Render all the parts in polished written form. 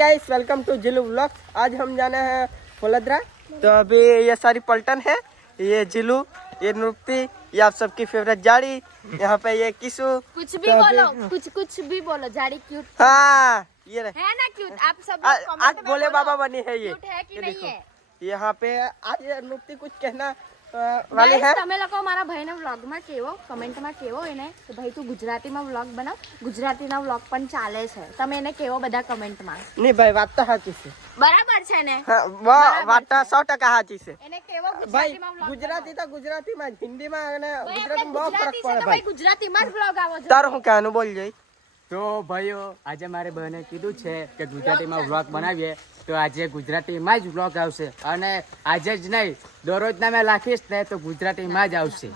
Guys welcome to जिलू vlogs. आज हम जाना है फुलद्रा। तो अभी ये सारी पलटन है, ये जिलू, ये नृप्ति, ये आप सबकी फेवरेट जाड़ी, यहाँ पे ये किसु। कुछ भी बोलो, कुछ भी बोलो। जाड़ी क्यूट हाँ ये है ना, क्यूट। आप सब आज भोले बाबा बनी है ये। क्यूट है कि नहीं है? यहाँ पे आज नृप्ति कुछ कहना वाली है। તમે લોકો મારા ભાઈને વ્લોગમાં કેવો કમેન્ટમાં કેવો એને કે ભાઈ તું ગુજરાતીમાં વ્લોગ બનાવ, ગુજરાતીના વ્લોગ પણ ચાલે છે, તમે એને કેવો બધા કમેન્ટમાં। नहीं भाई बात तो साची है, બરાબર છે ને? बात तो 100% साची है એને કેવો भाई। ગુજરાતીમાં વ્લોગ गुजराती तो गुजराती में, हिंदी में गुजराती में बहुत फर्क ગુજરાતી છે पड़े તો भाई। ભાઈ ગુજરાતીમાં જ વ્લોગ આવો तार हूँ क्या बोल जाई। તો ભાઈઓ આજે મારી બહેને કીધું છે કે ગુજરાતીમાં વ્લોગ બનાવીએ, તો આજે ગુજરાતીમાં જ વ્લોગ આવશે અને આજે જ નહીં, દરરોજના મેં રાખીશ ને તો ગુજરાતીમાં જ આવશે।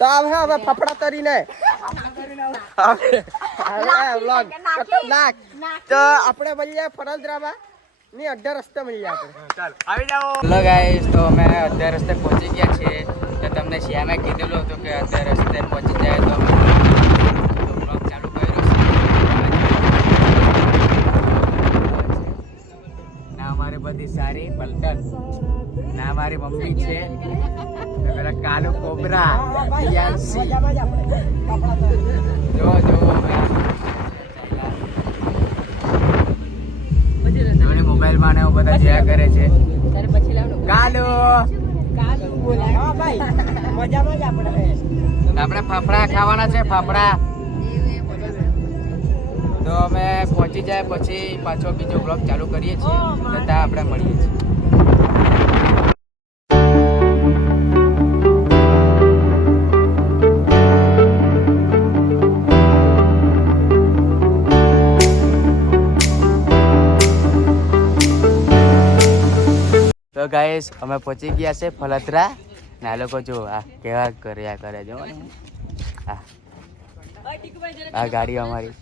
તો હવે ફફડા તરીને વ્લોગ ખતરનાક। તો આપણે મળીએ ફરલદ્રામાં ની અડધા રસ્તે મળીએ આપણે। ચાલો આવી જાઓ। હેલો ગાઈસ, તો અમે અડધા રસ્તે પહોંચી ગયા છીએ। તો તમને શ્યામે કીધેલું હતું કે અડધા રસ્તે પહોંચી જાય તો વ્લોગ ચાલુ કર્યો છે। ના અમારી બધી સારી પલટન, ના અમારી મમ્મી છે, પેલા કાલો કોબરા યાસી। જો મોબાઈલમાં ને એવું બધા જોયા કરે છે। કાલો આપણે ફાફડા ખાવાના છે, ફાફડા। તો અમે પહોંચી જાય પછી પાછો બીજો બ્લોગ ચાલુ કરીએ છીએ, બધા આપણે મળીએ છીએ। તો ગાઈસ અમે પહોંચી ગયા છે ફલદ્રા ને આ લોકો જો આ કેવા કર્યા કરે જો ને આ ગાડી અમારી।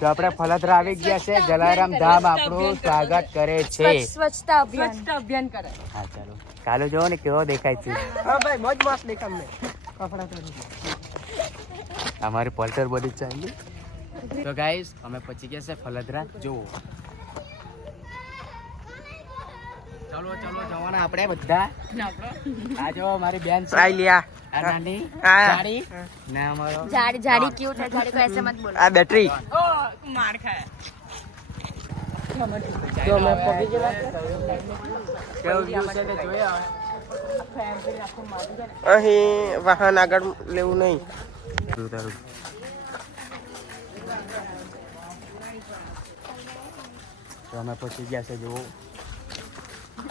તો આપણે ફલદ્રા આવી ગયા છે, જલારામ ધામ આપણું સ્વાગત કરે છે। સ્વચ્છતા અભિયાન કરે। હા ચાલો કાલો જો ને કેવો દેખાય છે। हाँ भाई बहुत मस्त देखा हमने कपड़ा तरी। અમારી પોલ્ટર બધી ચાલી। તો ગાઈસ અમે પહોંચી ગયા છે ફલદ્રા। જો ચલો જવાના આપણે બધા। આ જો મારી બેન છે, ट्राई लिया આ નાની हाँ। જાડી ને અમારો जाड़ी क्यूट है, जाड़ी को ऐसे मत बोलो। आ बैटरी मार खाए। तो मैं पगी जला કેવું વ્યૂ છે તે જોયા। અહીં વાહન આગળ લેવું નહીં। તારું તો અમે પહોંચી ગયા છે। જો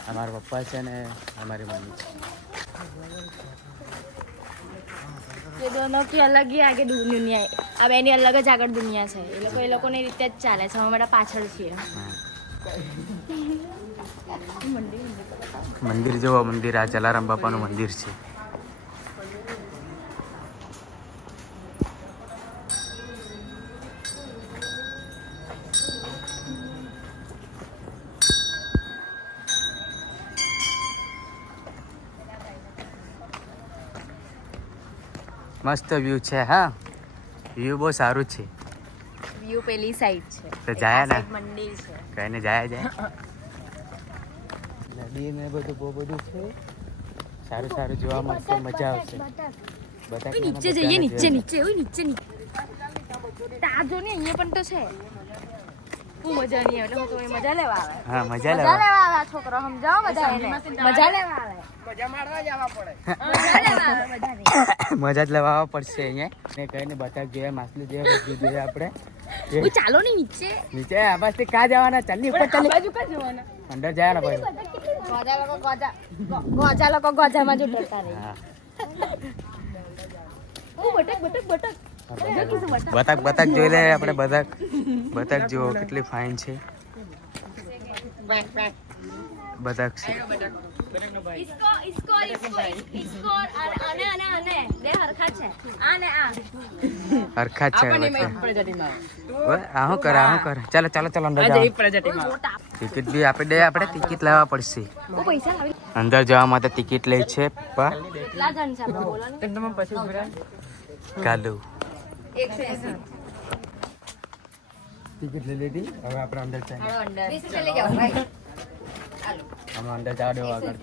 અમારા પપ્પા છે ને અમારી મમ્મી છે। ये दोनों की अलग ही आगे दुनिया है। अब एनी अलग જ આગળ દુનિયા છે। એ લોકોની રીતે જ ચાલે છે, અમે બધા પાછળ છીએ। મંદિર જેવો મંદિર, આ જલારામ બાપાનું મંદિર છે। મસ્ત વ્યૂ છે। હા વ્યૂ બહુ સારું છે। વ્યૂ પેલી સાઈડ છે, તો જાય ને મંદિર છે। કઈને જાય નદી ને બધું બહુ બધું છે, સારું સારું જોવા મળશે, મજા આવશે। બતક નીચે જઈએ, નીચે તાજો ને અહીંયા પણ તો છે। હું મજા નહીં આવે, એટલે હું મજા લેવા આવે। હા મજા મજા લેવા। લેવા આવે છોકરો, સમજાવો બધા એને। મજા લેવા આવે, મજા મારવા જવા પડે। મજા લેવા આવે બધાને। મજા જ લેવા પડશે અહીંયા ને કઈને બતક જોઈએ, માછલી જોઈએ, બધું જોઈએ આપણે। ઓય ચાલો ને નીચે। નીચે આ બસ થી કાં જવાના? ચાલની ઉપર ચાલી, બાજુ કા જવાના? અંદર જાય ને ભાઈ। ગોજા લોકો ગોજામાં જ ઉતરતા રહે। હા ઓ બટક બતક જોઈ લે આપણે। બતક જો કેટલી ફાઇન છે, બતક છે। इसको आने दे हरखा છે આને આ હરખા જ છે। આ શું કરે ચાલો અંદર જાઓ। ટિકિટ બી આપી દે, આપણે ટિકિટ લેવા પડશે। ઓ પૈસા લાવી। અંદર જવા માટે ટિકિટ લે છે પપ્પા। કેટલા જણ છે આપણે બોલો ને? કાલુ 180। ટિકિટ લઈ લીધી હવે આપણે અંદર ચાલીએ અમે અંદર જાવ દેવો આગળ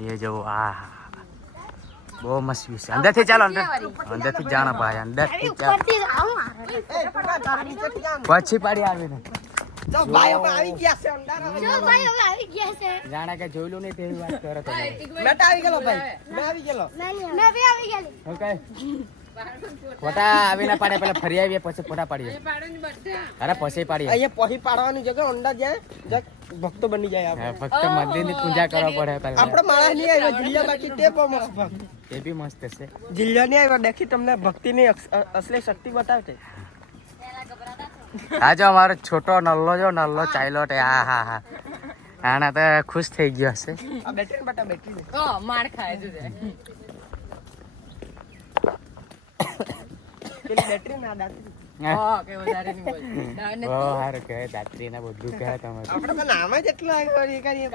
ये जो आ બહુ મસ્ત વ્યૂ છે અંદરથી ચાલો અંદરથી જાણા ભાઈ અંદરથી પછી પાડી આવીને તો ભાઈ હવે આવી ગયા છે અંદર જાણે કે જોયેલું નહીં તેવી વાત કરો તમે મેં તો આવી ગયેલો ભાઈ મેં આવી ગયેલો ઓકે ફોટા આવીને પાડે પેલા ફરી આવીએ પછી ફોટા પાડીએ અરે પછી પાડીએ અહીંયા પહી પાડવાની જગ્યા અંડા જાય જક ભક્તો બની જાય આપણે ફક્ત મંદિરની પૂજા કરવા પડે પહેલા આપણે માણસ નહીં આવ્યો જિલ્લા બાકી તે પણ મસ્ત એ બી મસ્ત છે જિલ્લા નહીં આવ્યો દેખી તમને ભક્તિની અસલી શક્તિ બતાવશે આ જો અમારો છોટો નલ્લો ચાલ્યો તે હા હા હા આના તો ખુશ થઈ ગયો હશે આ બેટરી બટા બેટરી માર ખાય છે પેલી બેટરી ના દાતરી બહુ સારું કહે દાત્રી ને બધું કહે તમે આપણે તો નામ જ એટલું આવ્યો એ કરીએ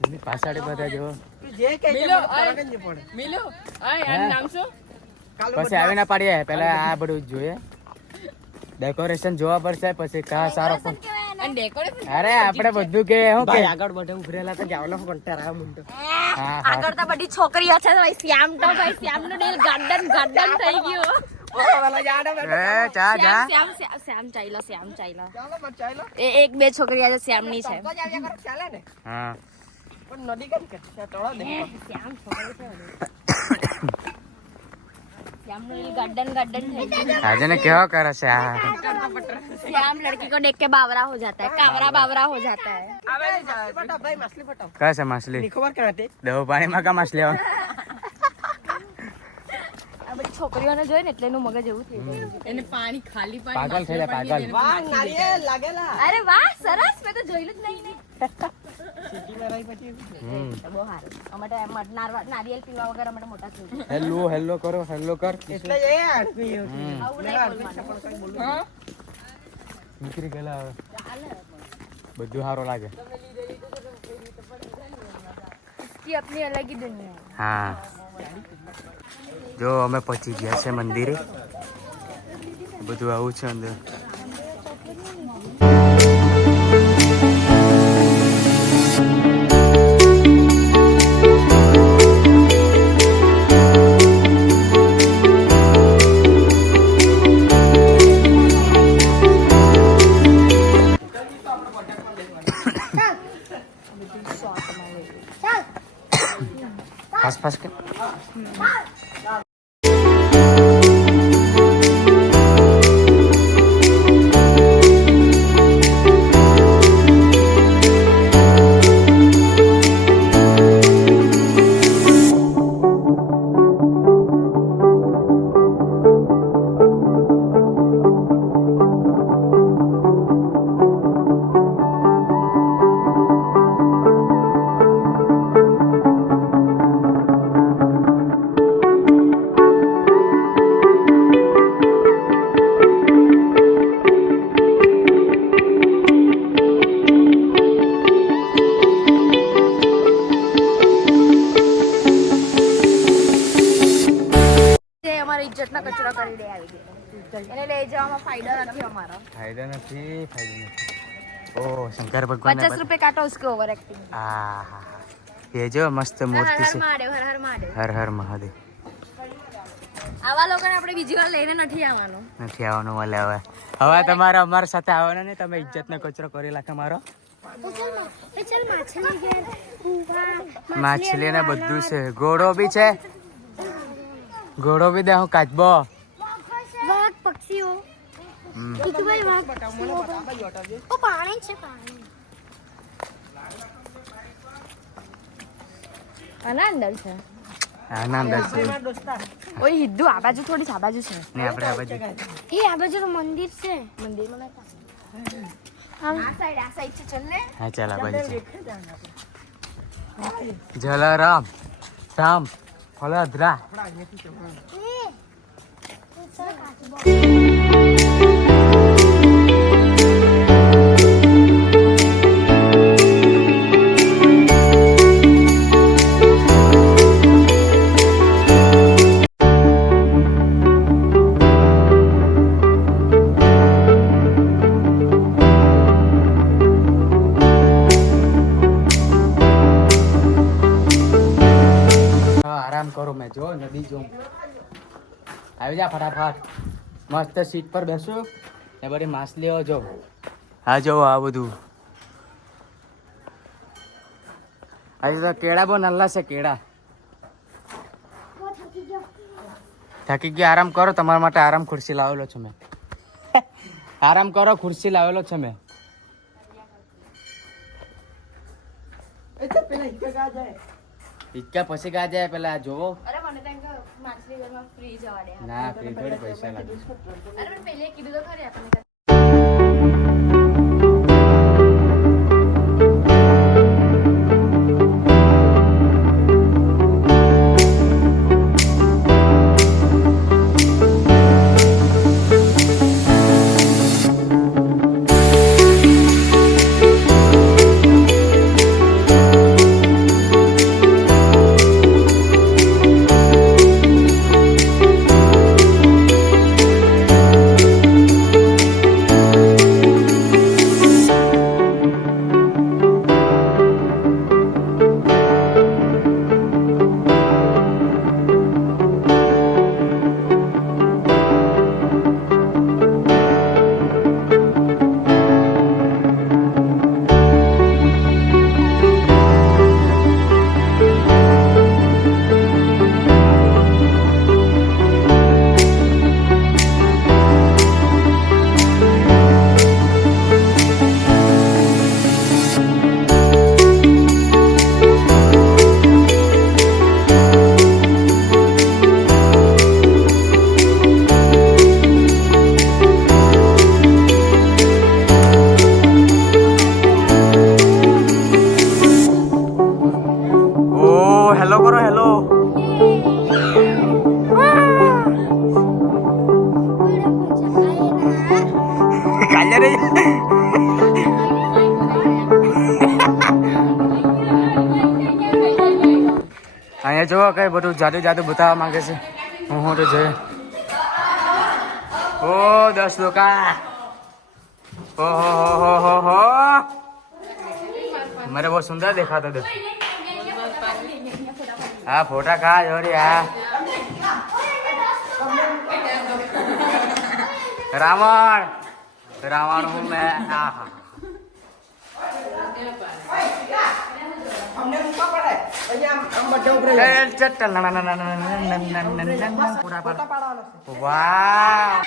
એની પાછળ બધા જો જે કઈ મિલો, ફરક જ નહીં પડે મિલો હે? નામ શું પછી આવીને પાડીએ પેલા આ બધું જોઈએ ડેકોરેશન જોવા પડશે પછી કા સારો અને ડેકોરેશન અરે આપણે બધું કે શું કે ભાઈ આગળ બધે ઉભરેલા તો જાવલો કંટાર આ મુંડો હા આગળ તો બધી છોકરીઓ છે ભાઈ શ્યામ નું દિલ ગાર્ડન થઈ ગયું ઓલા જાડો એ જા જા શ્યામ ચાઈલો ચાલો મત ચાલો એક બે છોકરી આજે શ્યામ ની છે તો જ આવ્યા કરો ચાલે ને હા પણ નદી કેમ કે ટળો દે શ્યામ છોકરી છે શ્યામ નું દિલ ગાર્ડન થઈ ગયું આજે ને કેવો કરે છે આ श्याम लड़की को देख के बावरा हो जाता है कावरा बावरा हो जाता है પટાવ ભાઈ માછલી પટાવ કા છે માછલી ની ખબર ક્યાં હતી દવ પાણીમાં કા માછલી આવે આ બધી છોકરીઓને જોઈ ને એટલે એનું મગજ એવું થઈ ગયું એને પાણી ખાલી પાગલ થઈ જાય પાગલ વાહ નારિયેળ લાગેલા અરે વાહ સરસ મેં તો જોયેલું જ નહીં ને સિટીમાં રહી પછી બહુ સારું અમે તો એમ નારિયેલ પીવા વગર અમે તો મોટા થઈ ગયા હેલો કરો હેલો કર એટલે એ આડપી આવું નહીં બોલવાનું. હા નીકળી ગયેલા હવે બધું સારું લાગે इसकी अपनी अलग ही दुनिया है હા જો અમે પહોંચી ગયા છે મંદિરે બધું આવું છે અંદર આસપાસ કે ઇજ્જતના કચરો કરી દે આવી ગયો એને લઈ જવામાં ફાયદો નથી અમારો ફાયદો નથી ઓ શંકર ભગવાન 50 રૂપિયા કાટો उसके ओवर एक्टिंग આ એ જો મસ્ત મૂર્તિ છે હર હર મહાદેવ હર હર મહાદેવ આવા લોકોને આપણે બીજી વાર લઈને નથી આવવાનું નથી આવવાનું મળે હવે તમારે અમારા સાથે આવવાનું ને તમે ઇજ્જતનો કચરો કરી નાખે મારો માછલી ને બધું છે ઘોડો બી છે ઘોડો બી દે હું કાચબો વાઘ પક્ષીઓ ભાઈ વાઘ ઓ પાણી છે પાણી આના અંદર છે આના અંદર છે ઓય હિદ્દુ આ બાજુ થોડી આ બાજુ છે ને આપણે આ બાજુ એ આ બાજુ મંદિર છે મંદિરમાં નતા આ સાઈડ છે ચલ ને હા ચાલ આ બાજુ છે જલારામ રામ ફળદ્રા જો નદી જો આવી જા ફટાફટ મસ્ત સીટ પર બેસું ને બધી માછલીઓ જો હા જો આ બધું આજે તો કેળા બહુ નલ્લા છે કેળા થાકી ગયા આરામ કરો તમારા માટે આરામ ખુરશી લાવેલો છે મેં આરામ કરો ખુરશી લાવેલો છે મેં હિચકા પછી કા જાય પેલા જોવો અરે મને તો એમ કે માછલી ઘરમાં ફ્રી જવા દે ના ફ્રી થોડી પૈસા લાગે અરે પણ પહેલે કીધું તો ખરી આપણને હેલો કરો હેલો કાલે રે અહીંયા જોવો કઈ બધું જાદુ જાદુ બતાવવા માંગે છે હું તો જોઈએ ઓ 10 લોકા ઓહો मेरे बहुत सुंदर देखा था हाँ फोटा कहा जोड़ी हाँ रावण रावण हूँ मैं हाँ हाँ वाह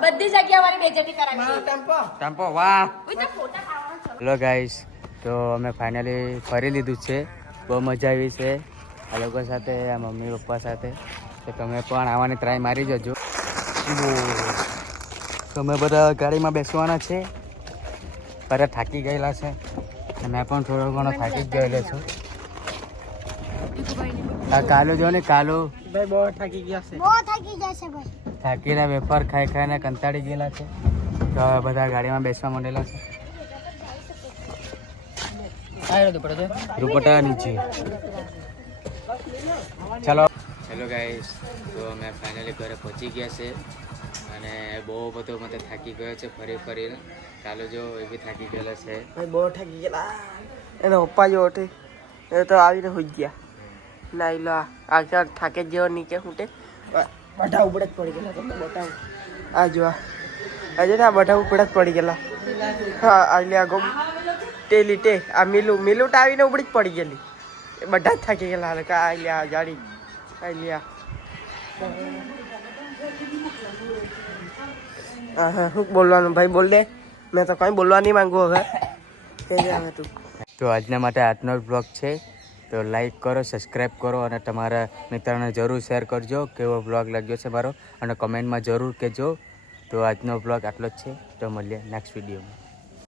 બધી જગ્યા વાળી બેજતી કરાવી ટેમ્પો વાહ હેલો ગાઈસ તો અમે ફાઇનલી ફરી લીધું છે બહુ મજા આવી છે આ લોકો સાથે આ મમ્મી પપ્પા સાથે તો તમે પણ આવવાની ટ્રાય મારી જજો તમે બધા ગાડીમાં બેસવાના છે બધા થાકી ગયેલા છે મેં પણ થોડો ઘણો થાકી જ ગયેલો છું આ કાલો જો ને કાલો ભાઈ બહુ થાકી ગયા છે બહુ થાકી જશે ભાઈ થાકીને વેફર ખાઈ ખાઈને કંટાળી ગયેલા છે તો હવે બધા ગાડીમાં બેસવા માંડેલા છે દુપટ્ટા નીચે ચલો હેલો ગાઈસ તો અમે ફાઇનલી ઘરે પહોંચી ગયા છે અને બહુ બધો મતલબ થાકી ગયો છે ફરી ફરીને કાલો જો એ બી થાકી ગયેલો છે ભાઈ બહુ થાકી ગયા એના પપ્પા જો ઉઠે એ તો આવીને હોઈ ગયા નાઈ લો આગળ થાકે જેવો નીચે ખૂટે બધા ઉપડે જ પડી ગયેલા તમને બતાવું આ જો આજે ને આ બધા ઉપડે જ પડી ગયેલા હા એટલે આ ગમ ટેલી આ મિલુટ આવીને ઉપડી જ પડી ગયેલી એ બધા જ થાકી ગયેલા હલકા આ લ્યા ગાડી આ લ્યા હા શું બોલવાનું ભાઈ બોલ દે મેં તો કંઈ બોલવા નહીં માંગુ હવે કહી દે હવે તું તો આજના માટે આજનો બ્લોગ છે તો લાઈક કરો સબસ્ક્રાઈબ કરો અને તમારા મિત્રોને જરૂર શેર કરજો કેવો બ્લોગ લાગ્યો છે મારો અને કમેન્ટમાં જરૂર કહેજો તો આજનો બ્લોગ આટલો જ છે તો મળીએ નેક્સ્ટ વિડીયોમાં